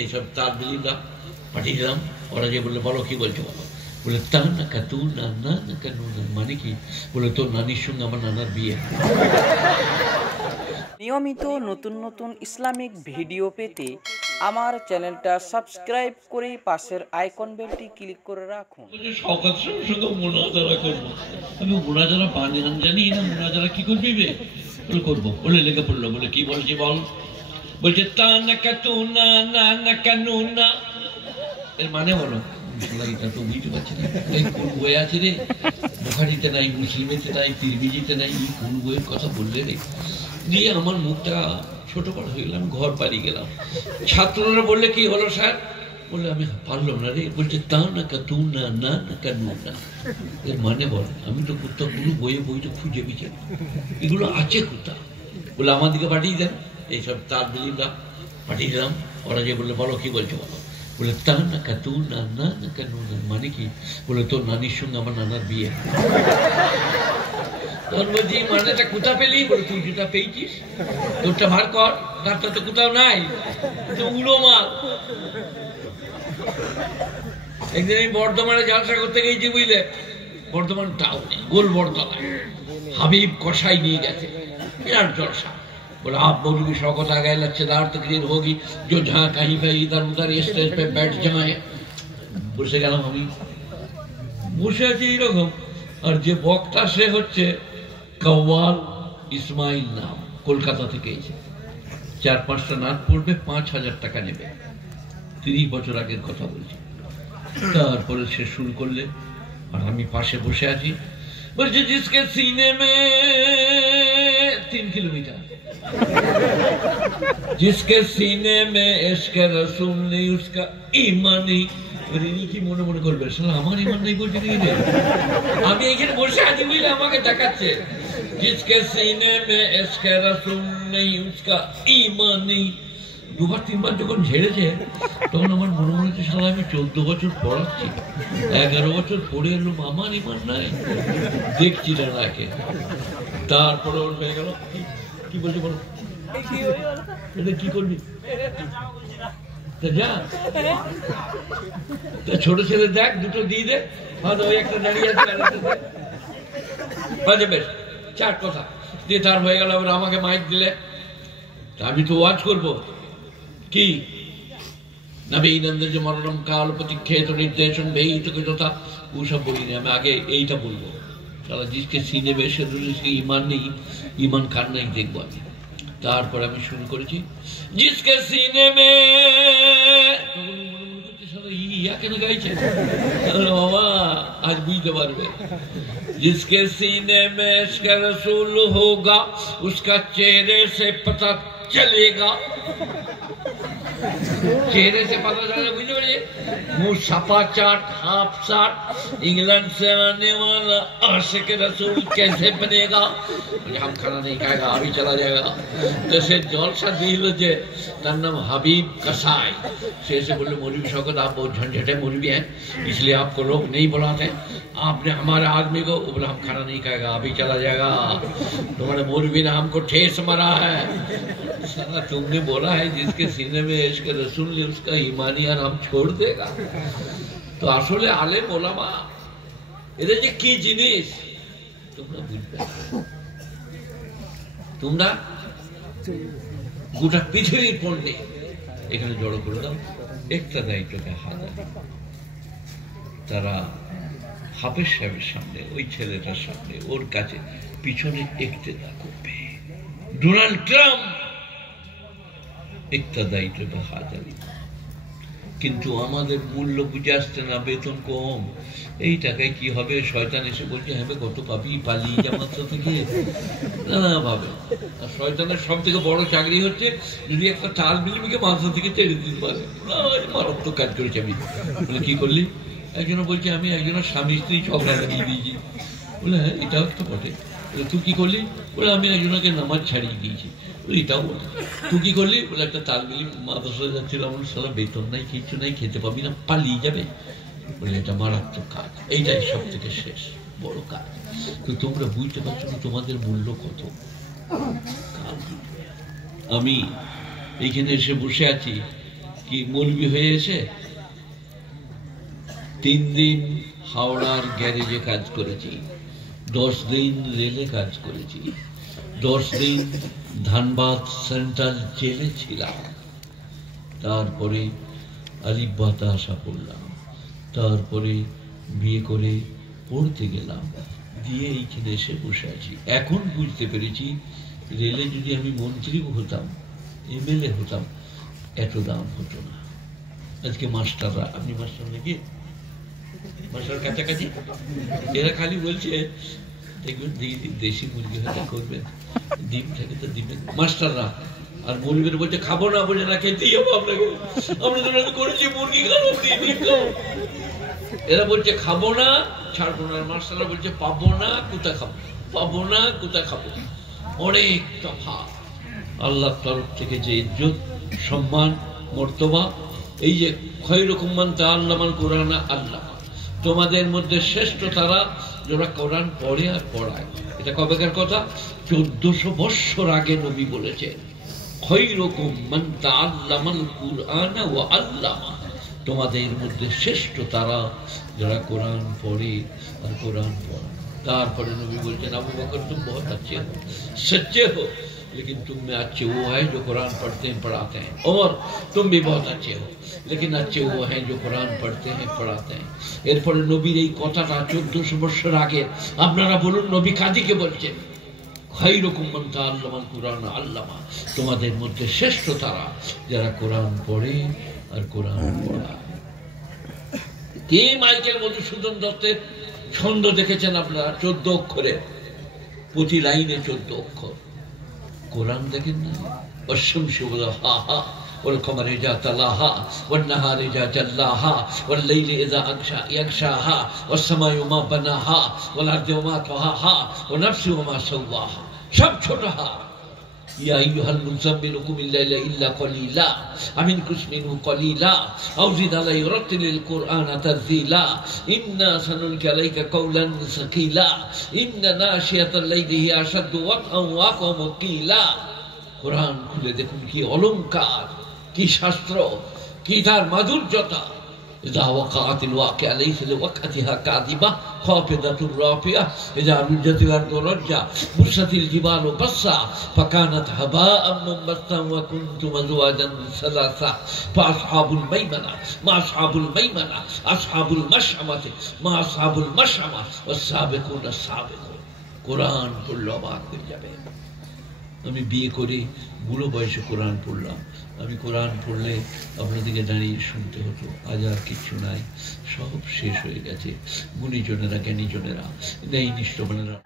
এইসব তার বিলিমরা পাঠিয়ে দিলাম। ওরা যে বললে বলো কি বলছো বলো। বলে তা না কাতু না না না কেন মানে কি? বলে তোর নানির সঙ্গে আমার নানার বিয়ে। নিয়মিত নতুন নতুন ইসলামিক ভিডিও পেতে আমার চ্যানেলটা সাবস্ক্রাইব করে পাশের আইকন বেলটি ক্লিক করে রাখুন। শওকত সাহেবের সঙ্গে মুনাজারা করবো। আমি মুনাজারা বানিয়ান জানি না, মুনাজারা কি করবি বে? বলে করবো। বলে লেগে পড়লো। বলে কি বলছি বল? বলছে তা না কাতু না না না কেন না। এর মানে বলো। এটা তো বুঝতে পারছি না, এই কোন বই আছে রে? বুখারীতে নাই, মুসলিমেতে নাই, তিরমিজিতে নাই, কোন বইয়ের কথা বললে রে? দিয়ে আমার মুখটা ছোট বড় হয়ে গেলাম, ঘর পালিয়ে গেলাম। ছাত্ররা বললে কি হলো স্যার? বলে আমি পারলাম না রে। বলছে তা না কাতু না না না কেন না। এর মানে বল। আমি তো কোথাও কোনো বইটা খুঁজে পেয়েছি, এগুলো আছে কোথা? বলে আমাদেরকে পাঠিয়ে দেন। এইসব তার বিলিমরা পাঠিয়ে দিলাম। ওরা যে বললে বলো কি বলছো বলো। বলে তা না কাতু না না না কেন না মানে কি? বলে তোর নানির সঙ্গে আমার নানার বিয়ে। তোর বলছি মানেটা কোথা পেলি? বলে তুই যেটা পেয়েছিস তোরটা ভার কর, তারটা তো কোথাও নাই, তো উড়ো মাল। একদিন আমি বর্ধমানে জলসা করতে গেছি বুঝলে, বর্ধমান টাউনে গোলবর্ধমায় হাবিব কসাই নিয়ে গেছে, বিরাট জলসা। बोला आप मौलवी शौकत आ गए, लच्छेदार तकरीर होगी, जो जहाँ कहीं पे इधर उधर स्टेज पे बैठ जाए। বসে গেলাম আমি, বসে আছি এইরকম। আর যে বক্তা সে হচ্ছে কাওয়াল ইসমাইল নাম, কলকাতা থেকে এসে 4-5টা নাচ পড়বে, 5,000 টাকা নেবে। 30 বছর আগের কথা বলছি। তারপরে সে শুরু করলে, আর আমি পাশে বসে আছি। বলছে जिसके सीने में 3 किलोमीटर, जिसके सीने में इश्क रसूल नहीं उसका ईमान नहीं। কি মনে মনে করবে শালা আমার ঈমান নাই বলছে নাকি রে? আমি এখানে বসে আছি বুঝলে, আমাকে দেখাচ্ছে जिसके सीने में इश्क रसूल नहीं उसका ईमान नहीं। 2-3 বার যখন ঝেড়েছে তখন আমার মনে মনে হচ্ছে শালা আমি 14 বছর পড়াচ্ছি, 11 বছর পড়ে এলাম, আমার ঈমান নাই, দেখছি না রাখে। তারপরে ওর হয়ে গেল কি বলছে বলো, এটা কি করবি? যা ছোট ছেলে দেখ, দুটো দিয়ে দে, ওই একটা দাঁড়িয়ে আছে, বেশ 4 কথা দিয়ে তার হয়ে গেল। এবার আমাকে মাইক দিলে, আমি তো ওয়াজ করবো কি নবী নন্দের যে মরণম কাল প্রতীক্ষিত নির্দেশন ভেয়িত কথা ওসব বলিনি। আমি আগে এইটা বলবো, সারা জিসকে সিনে বেশে ঈমান নেই, ঈমান কার নাই দেখবো আমি। তারপর আমি শুরু করেছি জিসকে সিনে মে, ইয়া কেন গাইছে বাবা, আজ বুঝতে পারবে। जिसके सीने में इश्क रसूल होगा उसका चेहरे से पता चलेगा। चेहरे से पता चलेगा, बुझते पारिए? मुंह सपा चाट, हाफ साट, इंग्लैंड से आने वाला आशिक रसूल कैसे बनेगा? हम खाना नहीं खाएगा, अभी चला जाएगा। तो से जलसा दिल जे तार नाम हबीब कसाई, से बोले मौलवी शौकत आप बहुत झंझटे मौलवी हैं, इसलिए आपको लोग नहीं बुलाते। आपने हमारे आदमी को, बोला हम खाना नहीं खाएगा, अभी चला जाएगा। तुम्हारे मौलवी ने हमको ठेस मारा है। साला तुमने बोला है जिसके सीने में इश्क रसूल ने उसका ईमानी नाम छोड़ देगा। तो আসলে আলেম ওলামা এদের যে কি জিনিস তোমরা বুঝবে। তোমরা গোটা পৃথিবীর পণ্ডিত এখানে জড়ো করে দাও, একটা দায়িত্বকে হাজার। তারা হাফেজ সাহেবের সামনে, ওই ছেলেটার সামনে, ওর কাছে পিছনে ইক্তেদা করবে। ডোনাল্ড ট্রাম্প একটা দায়িত্বটা হাজারি, কিন্তু আমাদের মূল্য বুঝে আসছে না, বেতন কম, এই টাকায় কি হবে? শয়তান এসে বলছে হ্যাঁ কত পাবি, পালিয়ে জামাতা থেকে নানা ভাবে। আর শয়তানের সব থেকে বড় চাকরি হচ্ছে যদি একটা তাল বিলিমিকে মাথা থেকে ছেড়ে দিতে পারে। মারাত্মক কাজ করেছি আমি। বলে কি করলি? একজন বলছে আমি একজনের স্বামী স্ত্রী ঝগড়া লাগিয়ে দিয়েছি। বলে হ্যাঁ এটাও একটা বটে। বলে তুই কি করলি? বলে আমি একজনকে নামাজ ছাড়িয়ে দিয়েছি। এটাও বলে তুই কি করলি? বলে একটা তালবিলি মাদ্রাসা যাচ্ছিল, আমার সারা বেতন নাই, কিছু নাই, খেতে পাবি না, পালিয়ে যাবে। বলে এটা মারাত্মক কাজ, এইটাই সব থেকে শেষ বড় কাজ। তো তোমরা বুঝতে পারছো না তোমাদের মূল্য কত। আমি এইখানে এসে বসে আছি, কি মৌলবি হয়ে এসে 3 দিন হাওড়ার গ্যারেজে কাজ করেছি, 10 দিন রেলে কাজ করেছি, 10 দিন ধানবাদ সেন্ট্রাল জেলে ছিলাম, তারপরে আলিফ বা তা আশা পড়লাম, তারপরে বিয়ে করে পড়তে গেলাম, দিয়ে এইখানে এসে বসে আছি। এখন বুঝতে পেরেছি রেলে যদি আমি মন্ত্রীও হতাম, এমএলএ হতাম, এত দাম হতো না। আজকে মাস্টাররা, আপনি মাস্টার নাকি? মাস্টার কাছাকাছি, এরা খালি বলছে দেখবেন দেশি মুরগি হয়তো করবেন, ডিম থাকে তো দিবেন মাস্টাররা। আর মুরগির বলছে খাবো না, বলে না খেতেই হবে আপনাকে, আমরা তো করেছি মুরগি খাবো, এরা বলছে খাবো না, ছাড়বো না। মাস্টাররা বলছে পাবো না, কোথা খাবো, পাবো না, কোথা খাবো। অনেক তফাৎ। আল্লাহর তরফ থেকে যে ইজ্জত, সম্মান, মর্তবা, এই যে খৈরুকুম মান তাআল্লামাল কুরআন আল্লাহ, তোমাদের মধ্যে শ্রেষ্ঠ তারা যারা কোরআন পড়ে আর পড়ায়। এটা কবেকার কথা? 1400 বৎসর আগে নবী বলেছেন, খৈরুকুম মান তাআল্লামাল কুরআন ওয়া আল্লামা, তোমাদের মধ্যে শ্রেষ্ঠ তারা যারা কোরআন পড়ে আর কোরআন পড়ায়। তারপরে নবী বলছেন, আবু বকর तुम बहुत अच्छे हो, सच्चे हो, लेकिन तुम में अच्छे वो है जो कुरान पढ़ते हैं पढ़ाते हैं। उमर तुम भी बहुत अच्छे हो, लेकिन अच्छे वो हैं जो कुरान पढ़ते हैं पढ़ाते हैं। এরপরে নবীর এই কথাটা 1400 বছর আগে। আপনারা বলুন নবী কাদিকে বলছেন, খায়রুকুম মান তাআল্লামাল কুরআন আল্লামা, তোমাদের মধ্যে শ্রেষ্ঠ তারা যারা কোরআন পড়ে আর কোরআন পড়ায়। কে মাইকেল মধুসূদন দত্তের ছন্দ দেখেছেন আপনারা? 14 অক্ষরে, প্রতি লাইনে 14 অক্ষর। কোরআন দেখেন না? والشمس وضحاها والقمر إذا تلاها والنهار إذا جلاها والليل إذا يغشاها والسماء وما بناها والأرض وما طحاها ونفس وما سواها। সব ছোটহা। يا أيها المزمل قم الليل إلا قليلا أمنكم منه قليلا أو زد عليه ورتل القرآن ترتيلا إنا سنلقي عليك قولا ثقيلا إن ناشئة الليل هي أشد وطئا وأقوم قيلا। কোরআন খুলে দেখুন কি অলংকার, কি শাস্ত্র, কি তার মাধুর্যতা। إذا وقعت الواقعة ليس لوقعتها كاذبة خافضة رافعة إذا رجت الأرض رجا بست الجبال بصا فكانت هباء منبثا وكنتم أزواجا ثلاثة فأصحاب الميمنة ما أصحاب الميمنة أصحاب المشأمة ما أصحاب المشأمة والسابقون السابقون। কোরআন পড়লে অবাক হয়ে যাবে। আমি বিয়ে করে বুড়ো বয়সে কোরআন পড়লাম। আমি কোরআন পড়লে আপনাদেরকে দাঁড়িয়ে শুনতে হতো। আজ আর কিচ্ছু নাই, সব শেষ হয়ে গেছে। গুণীজনেরা, জ্ঞানীজনেরা, নেই নিষ্ঠবানেরা।